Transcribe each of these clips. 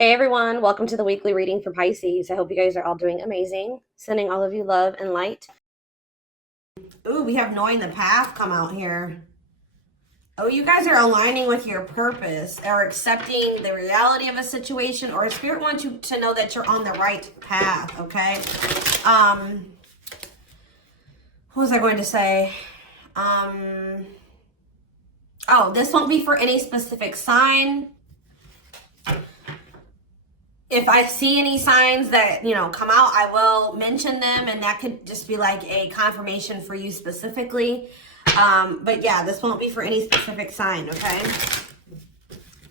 Hey everyone, welcome to the weekly reading for Pisces. I hope you guys are all doing amazing. Sending all of you love and light. Ooh, we have knowing the path come out here. Oh, you guys are aligning with your purpose or accepting the reality of a situation, or Spirit wants you to know that you're on the right path, okay? What was I going to say? Oh, this won't be for any specific sign. If I see any signs that, come out, I will mention them, and that could just be like a confirmation for you specifically. But yeah, this won't be for any specific sign, okay?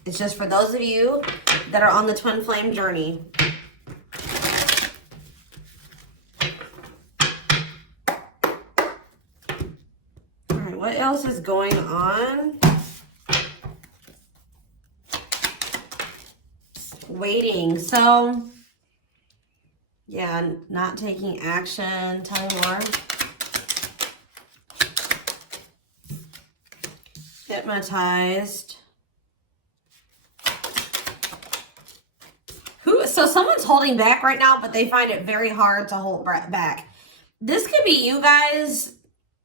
It's just for those of you that are on the twin flame journey. All right, what else is going on? Waiting. So, yeah, not taking action. Tell me more. Hypnotized. So someone's holding back right now, but they find it very hard to hold back. This could be you guys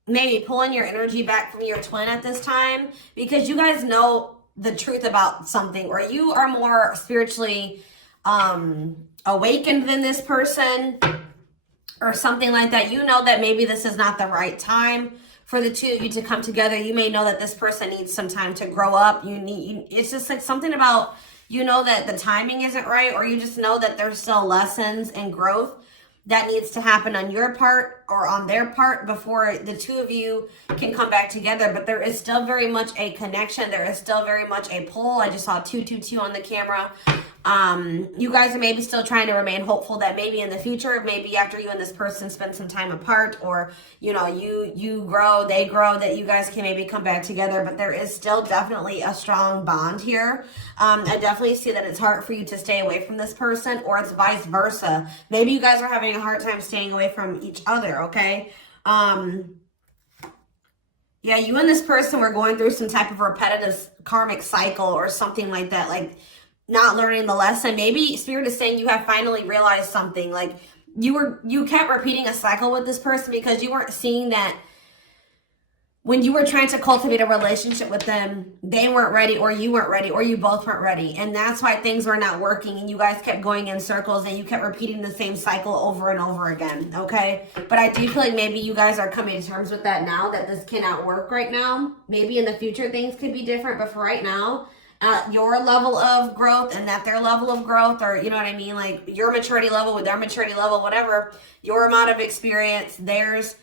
maybe pulling your energy back from your twin at this time because you guys know the truth about something, or you are more spiritually awakened than this person or something like that. You know that maybe this is not the right time for the two of you to come together. You may know that this person needs some time to grow up. It's just like something about, that the timing isn't right, or you just know that there's still lessons and growth that needs to happen on your part or on their part before the two of you can come back together. But there is still very much a connection. There is still very much a pull. I just saw 222 on the camera. You guys are maybe still trying to remain hopeful that maybe in the future, maybe after you and this person spend some time apart, or you grow, they grow, that you guys can maybe come back together. But there is still definitely a strong bond here. I definitely see that it's hard for you to stay away from this person, or it's vice versa. Maybe you guys are having a hard time staying away from each other, okay? Yeah, you and this person were going through some type of repetitive karmic cycle or something like that, like not learning the lesson. Maybe Spirit is saying you have finally realized something. Like you kept repeating a cycle with this person because you weren't seeing that when you were trying to cultivate a relationship with them, they weren't ready, or you weren't ready, or you both weren't ready. And that's why things were not working, and you guys kept going in circles, and you kept repeating the same cycle over and over again, okay? But I do feel like maybe you guys are coming to terms with that now, that this cannot work right now. Maybe in the future things could be different, but for right now, your level of growth and that their level of growth, or you know what I mean, like your maturity level with their maturity level, whatever, your amount of experience, theirs,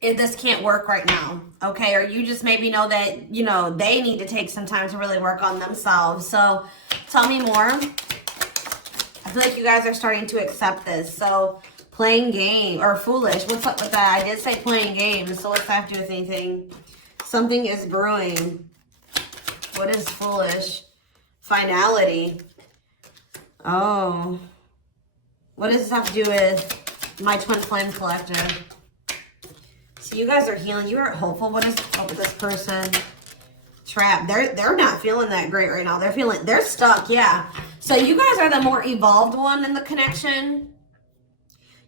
this can't work right now, okay? Or you just maybe know that, they need to take some time to really work on themselves. So tell me more. I feel like you guys are starting to accept this. So playing game, or foolish, what's up with that? I did say playing games, so what's that have to do with anything? Something is brewing. What is foolish? Finality. Oh. What does this have to do with my twin flame collective? So you guys are healing. You are hopeful. What is up with this person? Trapped. They're not feeling that great right now. They're stuck, yeah. So you guys are the more evolved one in the connection.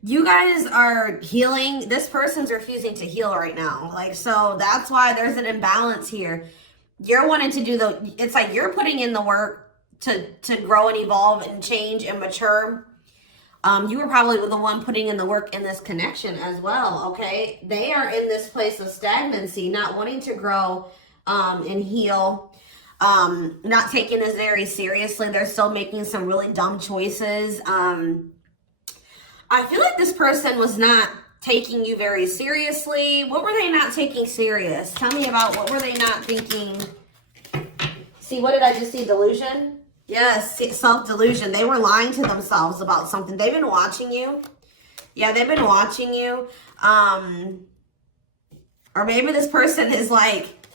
You guys are healing. This person's refusing to heal right now. So that's why there's an imbalance here. You're wanting to do it's like you're putting in the work to grow and evolve and change and mature. You were probably the one putting in the work in this connection as well, okay? They are in this place of stagnancy, not wanting to grow and heal, not taking this very seriously. They're still making some really dumb choices. I feel like this person was not taking you very seriously. What were they not taking serious? Tell me about what were they not thinking? See, what did I just see? Delusion? Yes, self-delusion. They were lying to themselves about something. They've been watching you. Yeah, they've been watching you. Or maybe this person is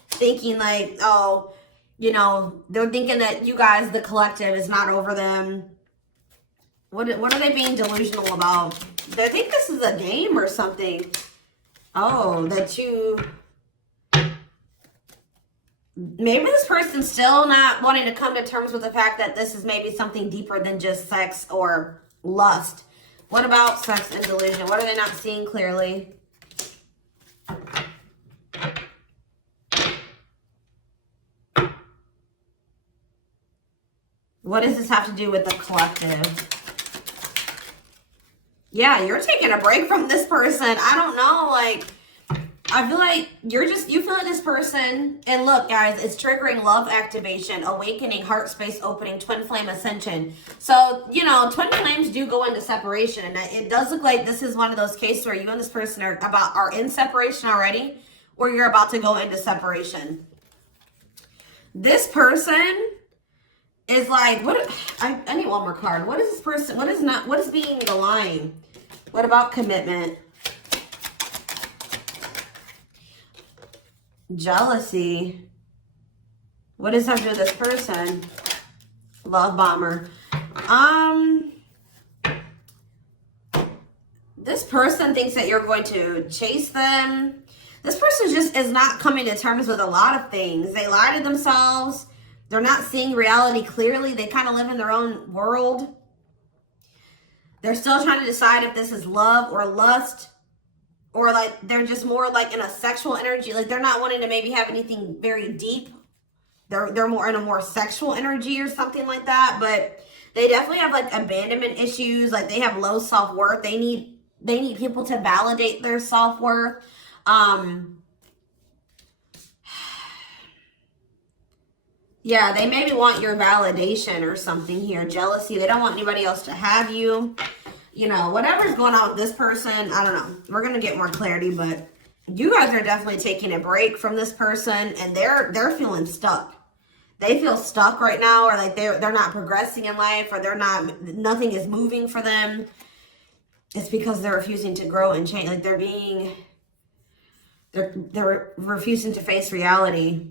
thinking oh, they're thinking that you guys, the collective, is not over them. What are they being delusional about? They think this is a game or something. Oh, Maybe this person's still not wanting to come to terms with the fact that this is maybe something deeper than just sex or lust. What about sex and delusion? What are they not seeing clearly? What does this have to do with the collective? Yeah, you're taking a break from this person. I don't know, like, I feel like you feel like this person, and look, guys, it's triggering love activation, awakening, heart space opening, twin flame ascension. So, you know, twin flames do go into separation, and it does look like this is one of those cases where you and this person are in separation already, or you're about to go into separation. This person is like, I need one more card. What is this person, what is being the line? What about commitment? Jealousy. What does that have to do with this person? Love bomber. This person thinks that you're going to chase them. This person just is not coming to terms with a lot of things. They lie to themselves. They're not seeing reality clearly. They kind of live in their own world. They're still trying to decide if this is love or lust, or like they're just more like in a sexual energy. Like they're not wanting to maybe have anything very deep. They're more in a more sexual energy or something like that. But they definitely have like abandonment issues. Like they have low self-worth. They need people to validate their self-worth. Yeah, they maybe want your validation or something here. Jealousy. They don't want anybody else to have you. You know, whatever's going on with this person, I don't know. We're going to get more clarity, but you guys are definitely taking a break from this person, and they're feeling stuck. They feel stuck right now, or like they're not progressing in life, or nothing is moving for them. It's because they're refusing to grow and change. Like they're refusing to face reality.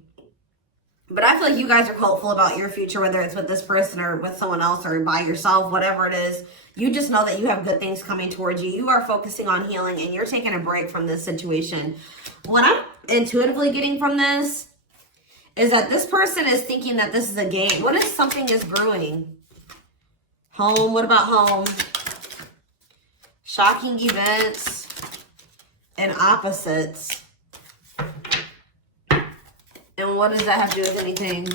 But I feel like you guys are hopeful about your future, whether it's with this person or with someone else or by yourself, whatever it is. You just know that you have good things coming towards you. You are focusing on healing, and you're taking a break from this situation. What I'm intuitively getting from this is that this person is thinking that this is a game. What if something is brewing? Home. What about home? Shocking events and opposites. And what does that have to do with anything?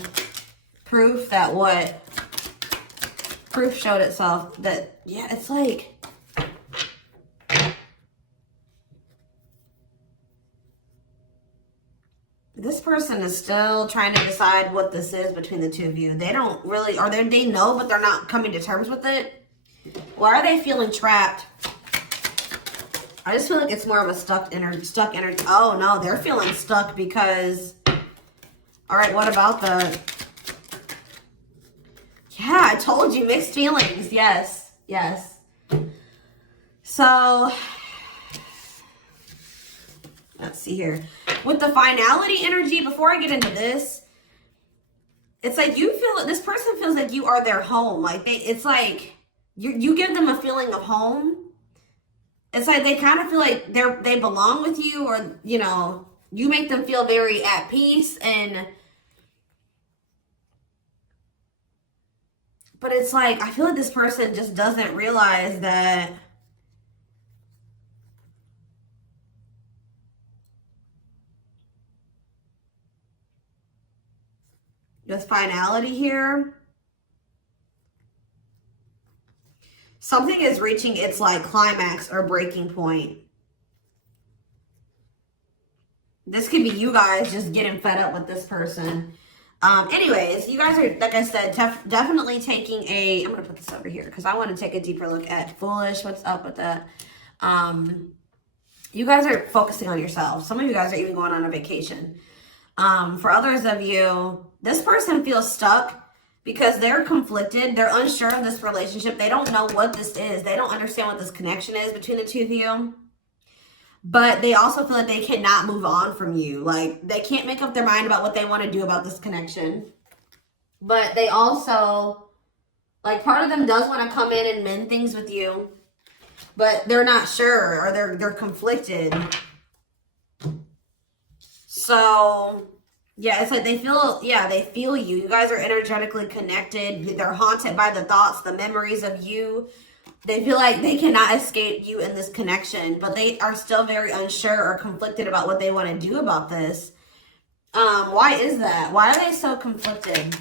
Proof that what? Proof showed itself that, yeah, it's like, this person is still trying to decide what this is between the two of you. They don't really, or they know, but they're not coming to terms with it. Why are they feeling trapped? I just feel like it's more of a stuck energy. Oh no, they're feeling stuck because, all right, what about the, yeah, I told you, mixed feelings. Yes, yes. So, let's see here. With the finality energy, before I get into this, it's like you feel, this person feels like you are their home. Like it's like you give them a feeling of home. It's like they kind of feel like they belong with you, or, you know, you make them feel very at peace. But it's like, I feel like this person just doesn't realize that this finality here, something is reaching its like climax or breaking point. This could be you guys just getting fed up with this person. Anyways, you guys are, like I said, definitely taking I'm going to put this over here because I want to take a deeper look at foolish. What's up with that? You guys are focusing on yourself. Some of you guys are even going on a vacation. For others of you, this person feels stuck because they're conflicted. They're unsure of this relationship. They don't know what this is. They don't understand what this connection is between the two of you. But they also feel like they cannot move on from you. Like, they can't make up their mind about what they want to do about this connection. But they also, like, part of them does want to come in and mend things with you. But they're not sure, or they're conflicted. So, Yeah, it's like they feel, yeah, they feel you. You guys are energetically connected. They're haunted by the thoughts, the memories of you. They feel like they cannot escape you in this connection, but they are still very unsure or conflicted about what they want to do about this. Why is that? Why are they so conflicted?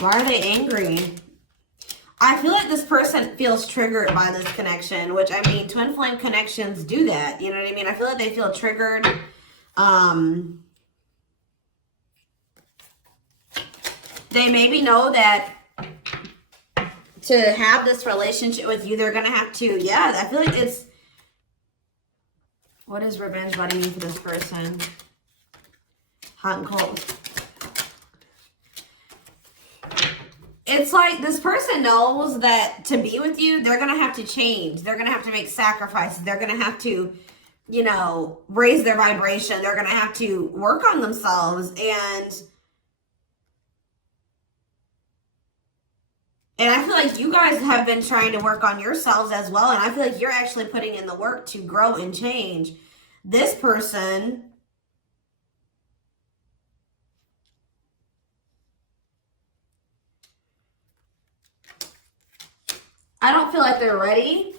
Why are they angry? I feel like this person feels triggered by this connection, which, I mean, twin flame connections do that. You know what I mean? I feel like they feel triggered. They maybe know that to have this relationship with you, they're going to have to, yeah, I feel like it's, what does revenge buddy mean for this person? Hot and cold. It's like this person knows that to be with you, they're going to have to change. They're going to have to make sacrifices. They're going to have to, you know, raise their vibration. They're going to have to work on themselves. And I feel like you guys have been trying to work on yourselves as well. And I feel like you're actually putting in the work to grow and change. This person, I don't feel like they're ready.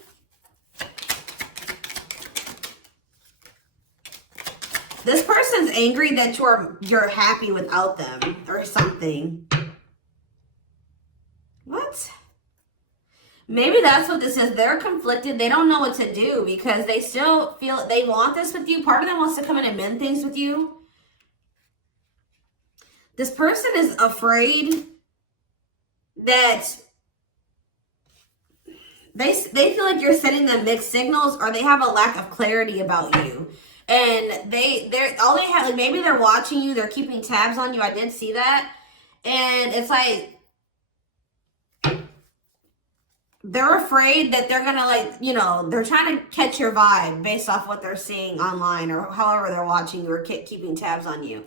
This person's angry that you're happy without them or something. What? Maybe that's what this is. They're conflicted. They don't know what to do because they still feel they want this with you. Part of them wants to come in and mend things with you. This person is afraid that they feel like you're sending them mixed signals, or they have a lack of clarity about you. And they're all they have, like, maybe they're watching you, they're keeping tabs on you. I did see that. And it's like they're afraid that they're gonna, like, you know, they're trying to catch your vibe based off what they're seeing online or however they're watching you or keeping tabs on you.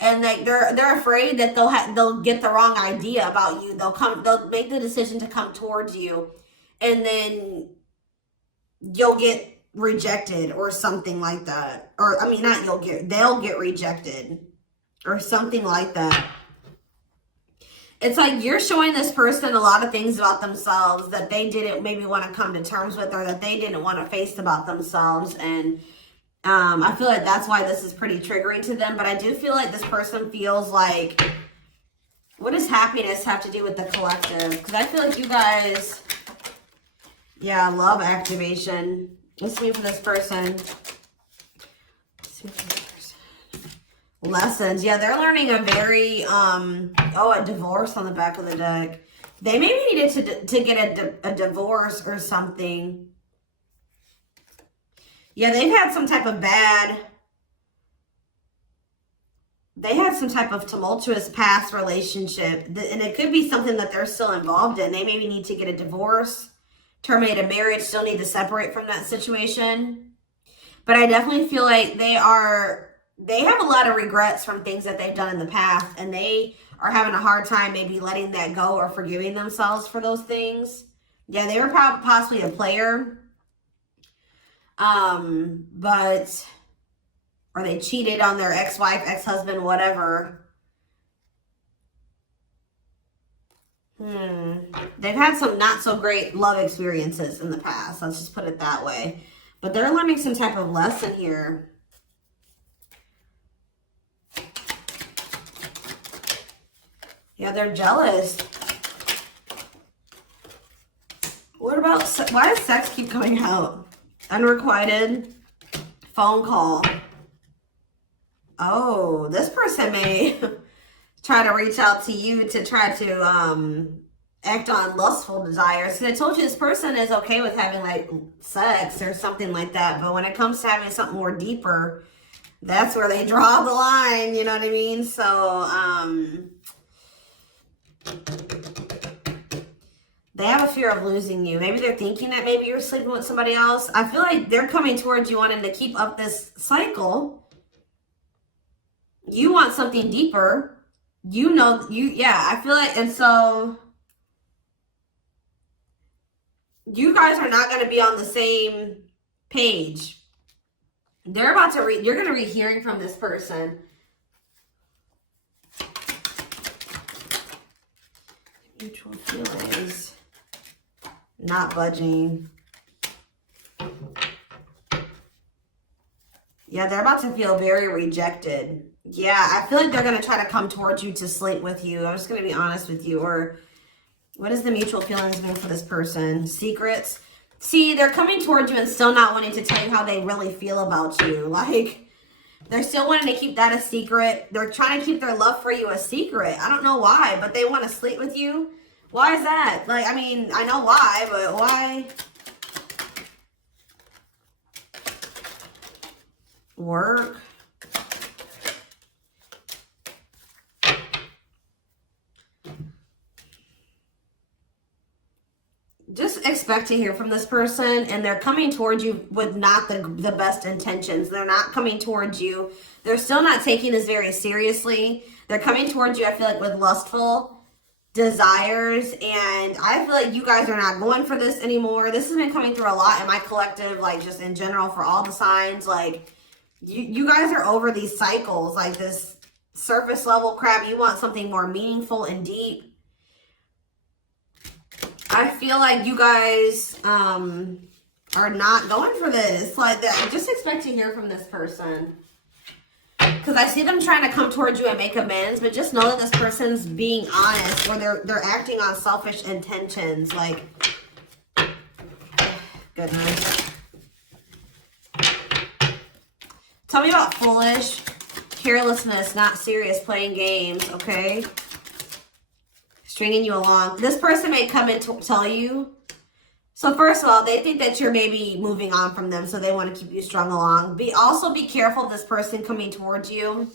And like they're afraid that they'll get the wrong idea about you. They'll make the decision to come towards you, and then you'll get rejected or something like that. Or I mean, not they'll get rejected or something like that. It's like you're showing this person a lot of things about themselves that they didn't maybe want to come to terms with, or that they didn't want to face about themselves. And I feel like that's why this is pretty triggering to them. But I do feel like this person feels like, what does happiness have to do with the collective? Because I feel like you guys, yeah, love activation. Let's see for this person. Lessons. Yeah, they're learning a very, a divorce on the back of the deck. They maybe needed to get a divorce or something. Yeah, they had some type of tumultuous past relationship. And it could be something that they're still involved in. They maybe need to get a divorce, terminate a marriage, still need to separate from that situation. But I definitely feel like they have a lot of regrets from things that they've done in the past. And they are having a hard time maybe letting that go or forgiving themselves for those things. Yeah, they were possibly a player. Or they cheated on their ex-wife, ex-husband, whatever. They've had some not so great love experiences in the past. Let's just put it that way. But they're learning some type of lesson here. Yeah, they're jealous. What about, why does sex keep coming out? Unrequited phone call. Oh, this person may try to reach out to you to try to act on lustful desires. So I told you this person is okay with having like sex or something like that. But when it comes to having something more deeper, that's where they draw the line. You know what I mean? So they have a fear of losing you. Maybe they're thinking that maybe you're sleeping with somebody else. I feel like they're coming towards you wanting to keep up this cycle. You want something deeper. I feel like, and so you guys are not going to be on the same page. They're about to you're going to be hearing from this person. Mutual feelings. Not budging. Yeah, they're about to feel very rejected. Yeah, I feel like they're going to try to come towards you to sleep with you. I'm just going to be honest with you. Or what does the mutual feelings mean for this person? Secrets. See, they're coming towards you and still not wanting to tell you how they really feel about you. Like, they're still wanting to keep that a secret. They're trying to keep their love for you a secret. I don't know why, but they want to sleep with you. Why is that? Like, I mean, I know why, but why? Work. Just expect to hear from this person, and they're coming towards you with not the best intentions. They're not coming towards you. They're still not taking this very seriously. They're coming towards you, I feel like, with lustful desires, and I feel like you guys are not going for this anymore. This has been coming through a lot in my collective, like just in general for all the signs. Like you guys are over these cycles, like this surface level crap. You want something more meaningful and deep. I feel like you guys are not going for this. Like that. Just expect to hear from this person. Because I see them trying to come towards you and make amends, but just know that this person's being honest, or they're acting on selfish intentions. Like, goodness. Tell me about foolish, carelessness, not serious, playing games, okay? Stringing you along. This person may come and tell you. So first of all, they think that you're maybe moving on from them, so they want to keep you strung along. Also be careful of this person coming towards you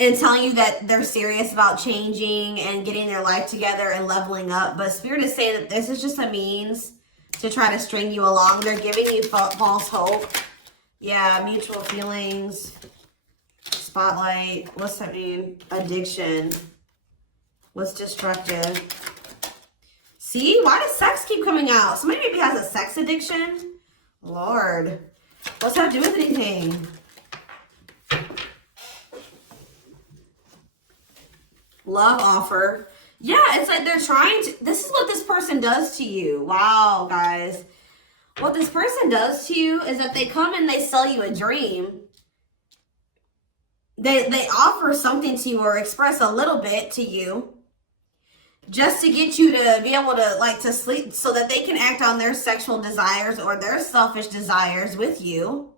and telling you that they're serious about changing and getting their life together and leveling up. But Spirit is saying that this is just a means to try to string you along. They're giving you false hope. Yeah, mutual feelings. Spotlight. What's that mean? Addiction. What's destructive? See? Why does sex keep coming out? Somebody maybe has a sex addiction? Lord. What's that do with anything? Love offer. Yeah, it's like they're trying to... This is what this person does to you. Wow, guys. What this person does to you is that they come and they sell you a dream. They offer something to you or express a little bit to you, just to get you to be able to, like, to sleep so that they can act on their sexual desires or their selfish desires with you.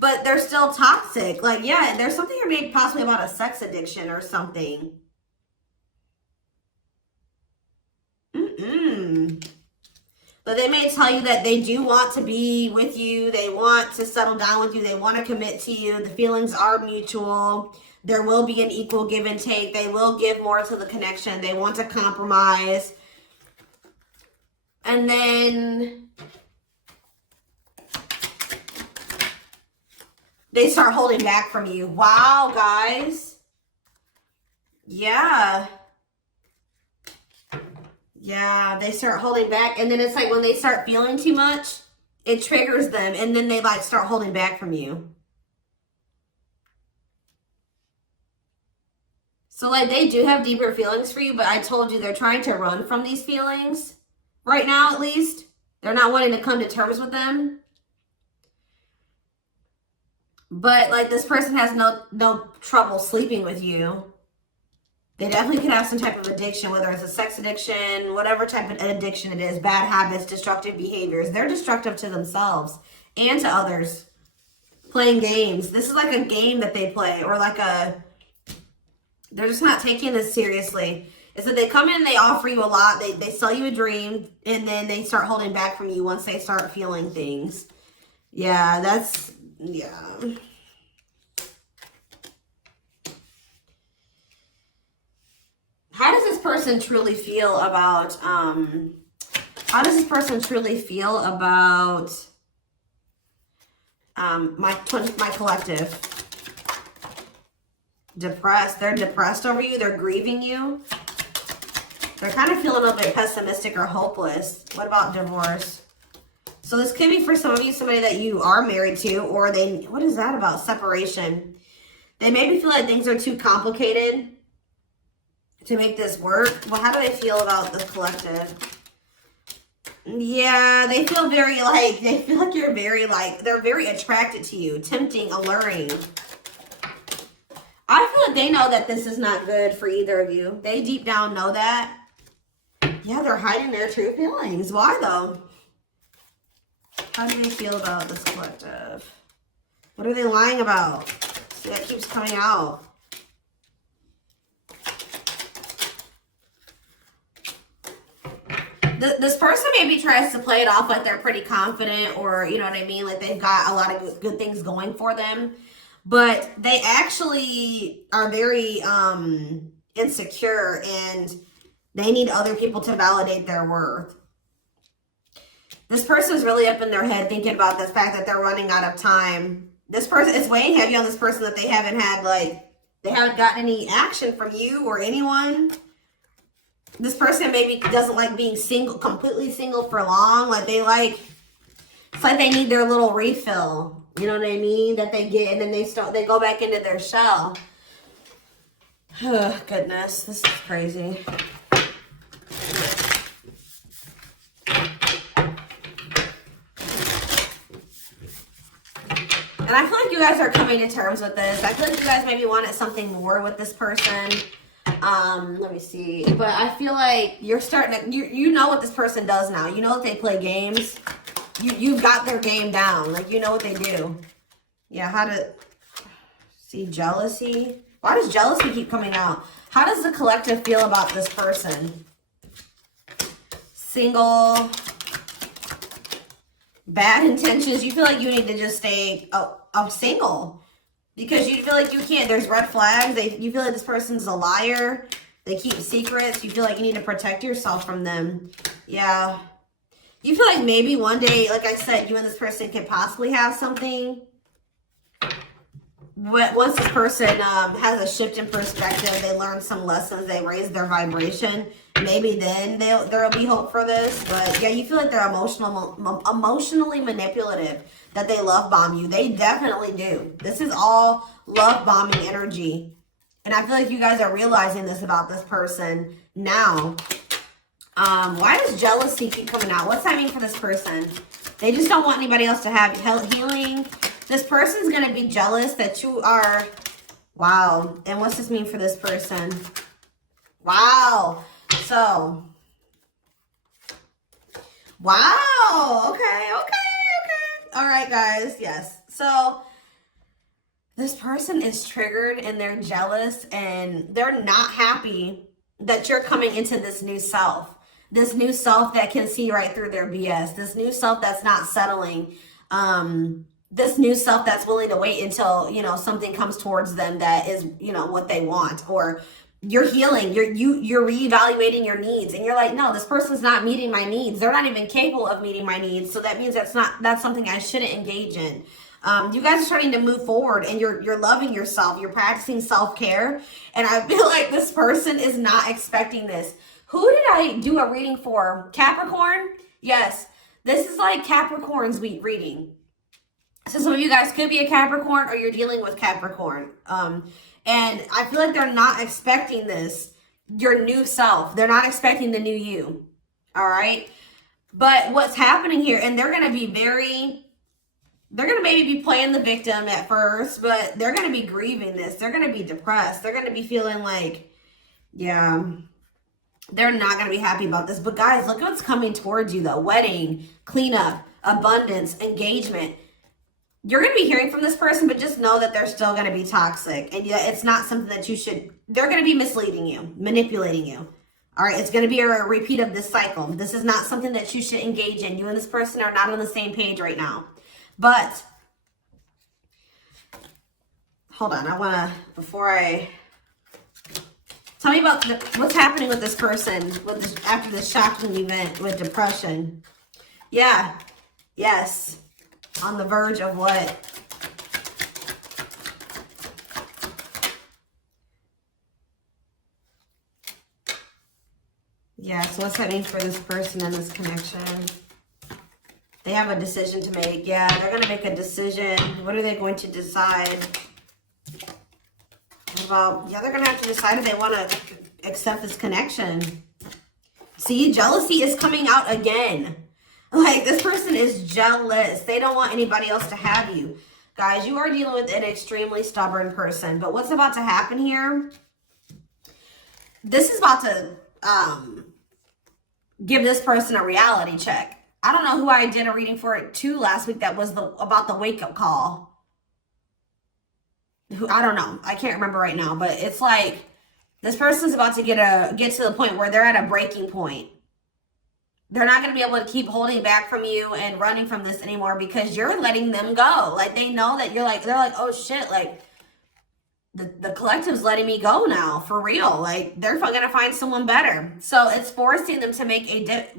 But they're still toxic. Like, yeah, there's something here maybe possibly about a sex addiction or something. But they may tell you that they do want to be with you. They want to settle down with you. They want to commit to you. The feelings are mutual. There will be an equal give and take. They will give more to the connection. They want to compromise. And then they start holding back from you. Wow, guys. Yeah. Yeah, they start holding back. And then it's like when they start feeling too much, it triggers them. And then they like start holding back from you. So, like, they do have deeper feelings for you, but I told you they're trying to run from these feelings. Right now, at least. They're not wanting to come to terms with them. But, like, this person has no trouble sleeping with you. They definitely could have some type of addiction, whether it's a sex addiction, whatever type of addiction it is, bad habits, destructive behaviors. They're destructive to themselves and to others. Playing games. This is like a game that they play, or like a... They're just not taking this seriously. It's that they come in, they offer you a lot, they sell you a dream, and then they start holding back from you once they start feeling things. Yeah, that's, yeah. How does this person truly feel about, my collective? Depressed. They're depressed over you. They're grieving you. They're kind of feeling a little bit pessimistic or hopeless. What about divorce? So this could be for some of you, somebody that you are married to, or they, what is that about? Separation. They maybe feel like things are too complicated to make this work. Well, how do they feel about the collective? Yeah, they feel very like, they feel like you're very like, they're very attracted to you, tempting, alluring. I feel like they know that this is not good for either of you. They deep down know that. Yeah, they're hiding their true feelings. Why though? How do they feel about this collective? What are they lying about? See, that keeps coming out. This person maybe tries to play it off like they're pretty confident, or you know what I mean, like they've got a lot of good things going for them, but they actually are very insecure, and they need other people to validate their worth. This person is really up in their head thinking about the fact that they're running out of time. This person is weighing heavy on this person that they haven't had, like, they haven't gotten any action from you or anyone. This person maybe doesn't like being single, completely single for long. Like they like, it's like they need their little refill. You know what I mean? That they get, and then they go back into their shell. Oh, goodness, this is crazy. And I feel like you guys are coming to terms with this. I feel like you guys maybe wanted something more with this person. Let me see. But I feel like you're starting to, you know what this person does now. You know that they play games. You've got their game down. Like, you know what they do. Yeah, how to, see, jealousy. Why does jealousy keep coming out? How does the collective feel about this person? Single. Bad intentions. You feel like you need to just stay single. Because you feel like you can't, there's red flags. You feel like this person's a liar. They keep secrets. You feel like you need to protect yourself from them. Yeah. You feel like maybe one day, like I said, you and this person could possibly have something. But once this person has a shift in perspective, they learn some lessons, they raise their vibration, maybe then there'll be hope for this. But yeah, you feel like they're emotionally manipulative, that they love bomb you. They definitely do. This is all love bombing energy. And I feel like you guys are realizing this about this person now. Why does jealousy keep coming out? What's that mean for this person? They just don't want anybody else to have healing. This person's going to be jealous that you are, wow. And what's this mean for this person? Wow. So, wow. Okay. All right, guys. Yes. So, this person is triggered and they're jealous and they're not happy that you're coming into this new self. This new self that can see right through their BS. This new self that's not settling. This new self that's willing to wait until, you know, something comes towards them that is, you know, what they want. Or you're healing, you're reevaluating your needs, and you're like, no, this person's not meeting my needs. They're not even capable of meeting my needs. So that means that's something I shouldn't engage in. You guys are starting to move forward, and you're loving yourself. You're practicing self-care. And I feel like this person is not expecting this. Who did I do a reading for? Capricorn? Yes. This is like Capricorn's reading. So some of you guys could be a Capricorn, or you're dealing with Capricorn. And I feel like they're not expecting this, your new self. They're not expecting the new you. All right. But what's happening here, and they're going to be they're going to maybe be playing the victim at first, but they're going to be grieving this. They're going to be depressed. They're going to be feeling like, yeah, they're not going to be happy about this. But guys, look what's coming towards you though. Wedding, cleanup, abundance, engagement. You're going to be hearing from this person, but just know that they're still going to be toxic. And yeah, it's not something that you should, they're going to be misleading you, manipulating you. All right, it's going to be a repeat of this cycle. This is not something that you should engage in. You and this person are not on the same page right now. But, hold on, I want to, before I, tell me about what's happening with this person after this shocking event with depression. Yeah, yes. On the verge of what? Yeah, so what's that mean for this person and this connection? They have a decision to make. Yeah, they're going to make a decision. What are they going to decide? About, yeah, they're going to have to decide if they want to accept this connection. See, jealousy is coming out again. Like, this person is jealous. They don't want anybody else to have you. Guys, you are dealing with an extremely stubborn person. But what's about to happen here? This is about to give this person a reality check. I don't know who I did a reading for it too last week that was about the wake-up call. I don't know. I can't remember right now. But it's like this person's about to get to the point where they're at a breaking point. They're not going to be able to keep holding back from you and running from this anymore because you're letting them go. Like, they know that you're like, they're like, oh shit, like, the collective's letting me go now, for real. Like, they're going to find someone better. So it's forcing them to make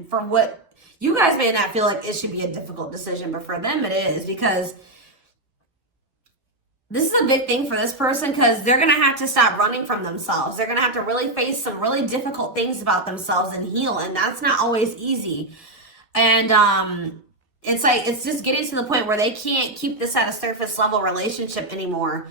for what you guys may not feel like it should be a difficult decision, but for them it is, because this is a big thing for this person, because they're going to have to stop running from themselves. They're going to have to really face some really difficult things about themselves and heal. And that's not always easy. And it's like, it's just getting to the point where they can't keep this at a surface level relationship anymore.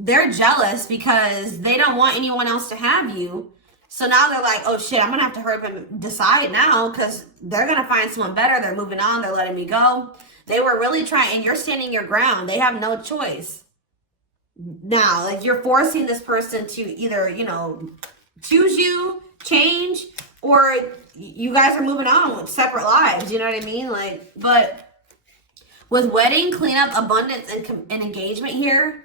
They're jealous because they don't want anyone else to have you. So now they're like, oh shit, I'm going to have to hurry up and decide now, because they're going to find someone better. They're moving on. They're letting me go. They were really trying, and you're standing your ground. They have no choice. Now, like, you're forcing this person to either, you know, choose you, change, or you guys are moving on with separate lives. You know what I mean? Like, but with wedding, cleanup, abundance, and engagement here,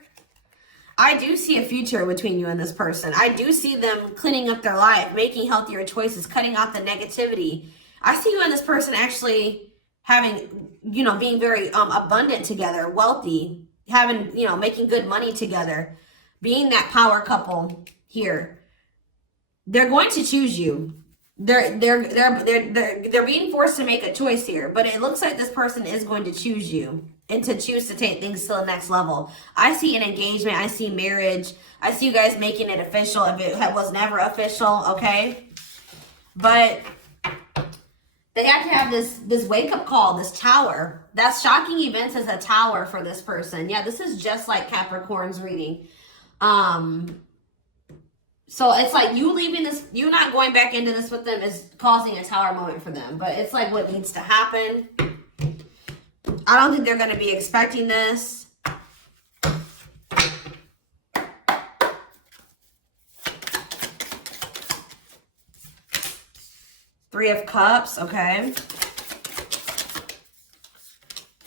I do see a future between you and this person. I do see them cleaning up their life, making healthier choices, cutting out the negativity. I see you and this person actually having, you know, being very abundant together, wealthy, having, you know, making good money together, being that power couple here. They're going to choose you. They're being forced to make a choice here, but it looks like this person is going to choose you and to choose to take things to the next level. I see an engagement. I see marriage. I see you guys making it official if it was never official, okay? But they have to have this wake-up call, this tower. That's shocking events as a tower for this person. Yeah, this is just like Capricorn's reading. So it's like you leaving this, you not going back into this with them is causing a tower moment for them. But it's like what needs to happen. I don't think they're going to be expecting this. Three of Cups, okay.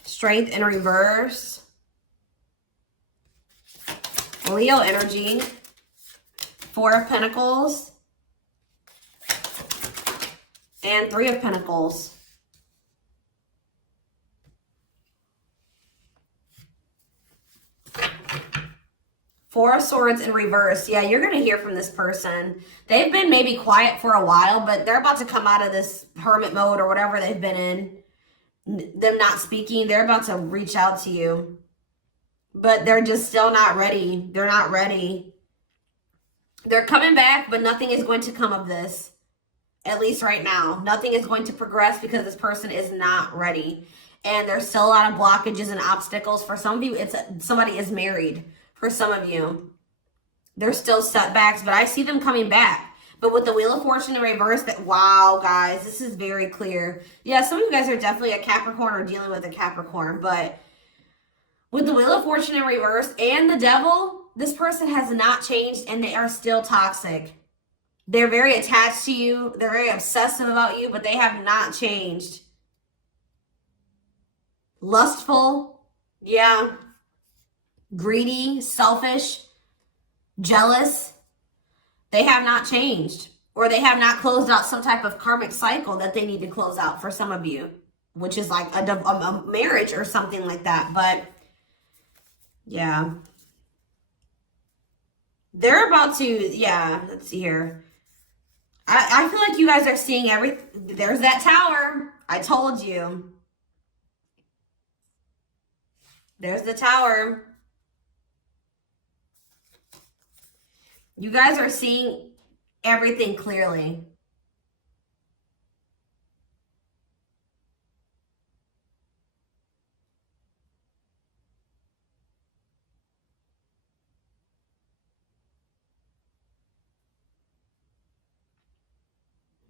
Strength in reverse. Leo energy. Four of Pentacles. And Three of Pentacles. Four of Swords in reverse. Yeah, you're going to hear from this person. They've been maybe quiet for a while, but they're about to come out of this hermit mode or whatever they've been in. Them not speaking. They're about to reach out to you. But they're just still not ready. They're not ready. They're coming back, but nothing is going to come of this. At least right now. Nothing is going to progress because this person is not ready. And there's still a lot of blockages and obstacles. For some of you, somebody is married. For some of you, there's still setbacks, but I see them coming back. But with the Wheel of Fortune in reverse, wow, guys, this is very clear. Yeah, some of you guys are definitely a Capricorn or dealing with a Capricorn, but with the Wheel of Fortune in reverse and the Devil, this person has not changed and they are still toxic. They're very attached to you. They're very obsessive about you, but they have not changed. Lustful, yeah. Greedy, selfish, jealous. They have not changed, or they have not closed out some type of karmic cycle that they need to close out for some of you, which is like a marriage or something like that. But yeah, they're about to, yeah, let's see here. I feel like you guys are seeing everything. There's that tower. I told you. There's the tower. You guys are seeing everything clearly.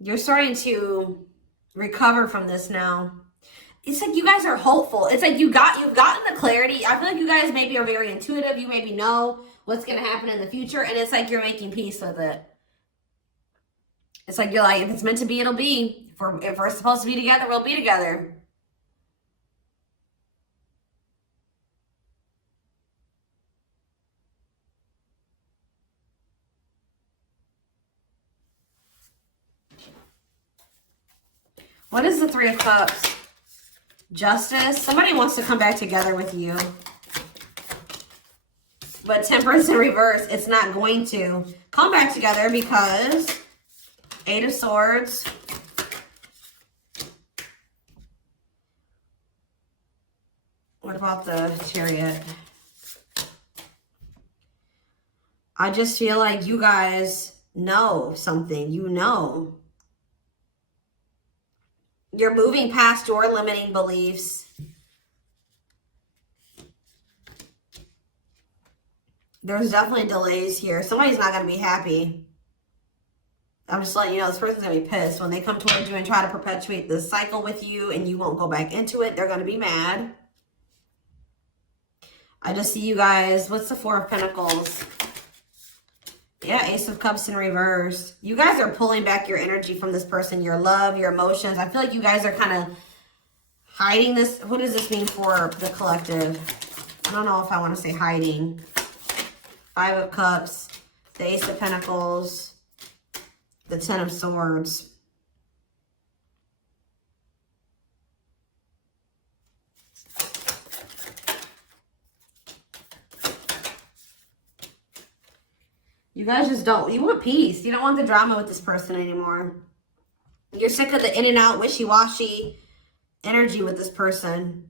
You're starting to recover from this now. It's like you guys are hopeful. It's like you've gotten the clarity. I feel like you guys maybe are very intuitive. You maybe know what's going to happen in the future. And it's like you're making peace with it. It's like you're like, if it's meant to be, it'll be. If we're supposed to be together, we'll be together. What is the Three of Cups? Justice. Somebody wants to come back together with you. But Temperance in reverse, it's not going to come back together because Eight of Swords. What about the Chariot? I just feel like you guys know something. You know. You're moving past your limiting beliefs. There's definitely delays here. Somebody's not going to be happy. I'm just letting you know, this person's going to be pissed. When they come towards you and try to perpetuate this cycle with you and you won't go back into it, they're going to be mad. I just see you guys. What's the Four of Pentacles? Yeah, Ace of Cups in reverse. You guys are pulling back your energy from this person, your love, your emotions. I feel like you guys are kind of hiding this. What does this mean for the collective? I don't know if I want to say hiding. Five of Cups, the Ace of Pentacles, the Ten of Swords. You guys just don't, you want peace. You don't want the drama with this person anymore. You're sick of the in and out, wishy-washy energy with this person.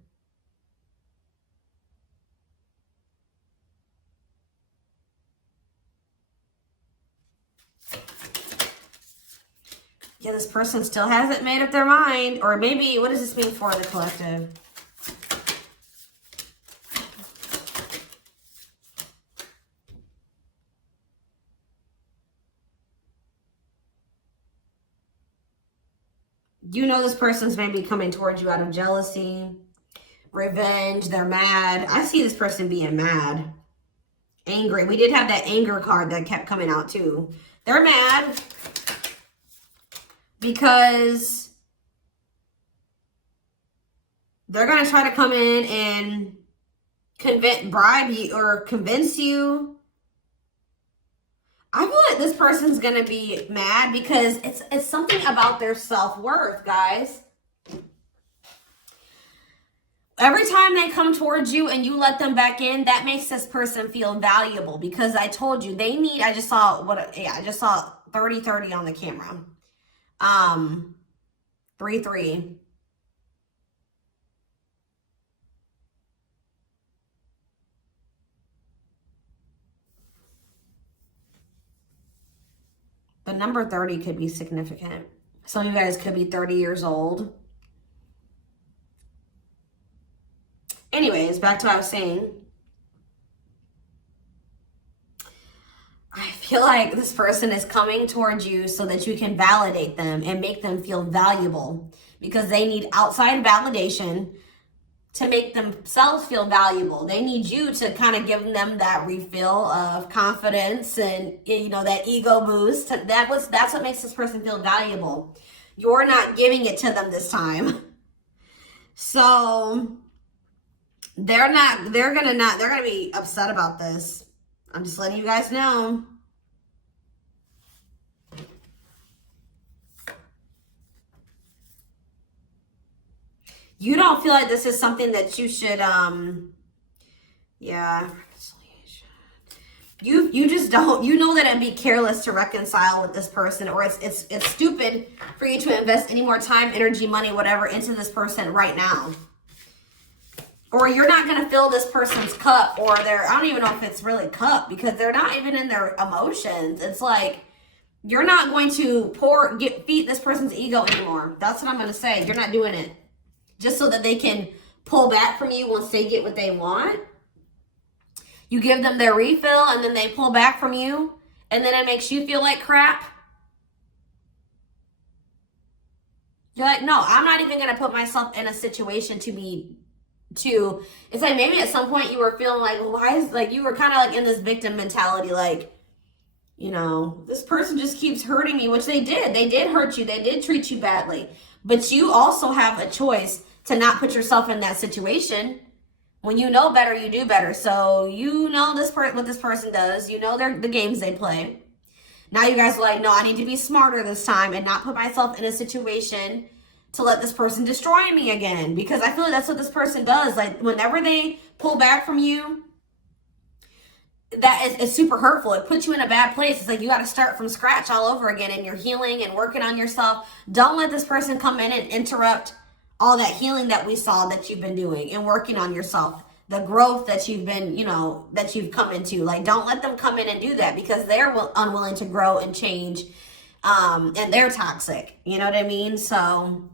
Yeah, this person still hasn't made up their mind. Or maybe, what does this mean for the collective? You know this person's maybe coming towards you out of jealousy, revenge, they're mad. I see this person being mad, angry. We did have that anger card that kept coming out too. They're mad because they're going to try to come in and bribe you or convince you. I feel like this person's going to be mad because it's something about their self-worth, guys. Every time they come towards you and you let them back in, that makes this person feel valuable because I told you they need, I just saw 30-30 on the camera. 3-3. The number 30 could be significant. Some of you guys could be 30 years old. Anyways, back to what I was saying. I feel like this person is coming towards you so that you can validate them and make them feel valuable because they need outside validation to make themselves feel valuable. They need you to kind of give them that refill of confidence and, you know, that ego boost. That's what makes this person feel valuable. You're not giving it to them this time. So they're gonna be upset about this. I'm just letting you guys know. You don't feel like this is something that you should, yeah. You just don't, you know that it'd be careless to reconcile with this person, or it's stupid for you to invest any more time, energy, money, whatever, into this person right now. Or you're not going to fill this person's cup, or I don't even know if it's really cup, because they're not even in their emotions. It's like, you're not going to feed this person's ego anymore. That's what I'm going to say. You're not doing it. Just so that they can pull back from you once they get what they want. You give them their refill and then they pull back from you. And then it makes you feel like crap. You're like, no, I'm not even gonna put myself in a situation to it's like maybe at some point you were feeling like, well, why is, like, you were kind of like in this victim mentality, like, you know, this person just keeps hurting me, which they did hurt you, they did treat you badly, but you also have a choice to not put yourself in that situation. When you know better, you do better. So you know what this person does, you know the games they play. Now you guys are like, no, I need to be smarter this time and not put myself in a situation to let this person destroy me again. Because I feel like that's what this person does. Like, whenever they pull back from you, that is super hurtful. It puts you in a bad place. It's like you got to start from scratch all over again, and you're healing and working on yourself. Don't let this person come in and interrupt all that healing that we saw that you've been doing and working on yourself. The growth that you've been, you know, that you've come into. Like, don't let them come in and do that, because they're unwilling to grow and change, and they're toxic. You know what I mean? So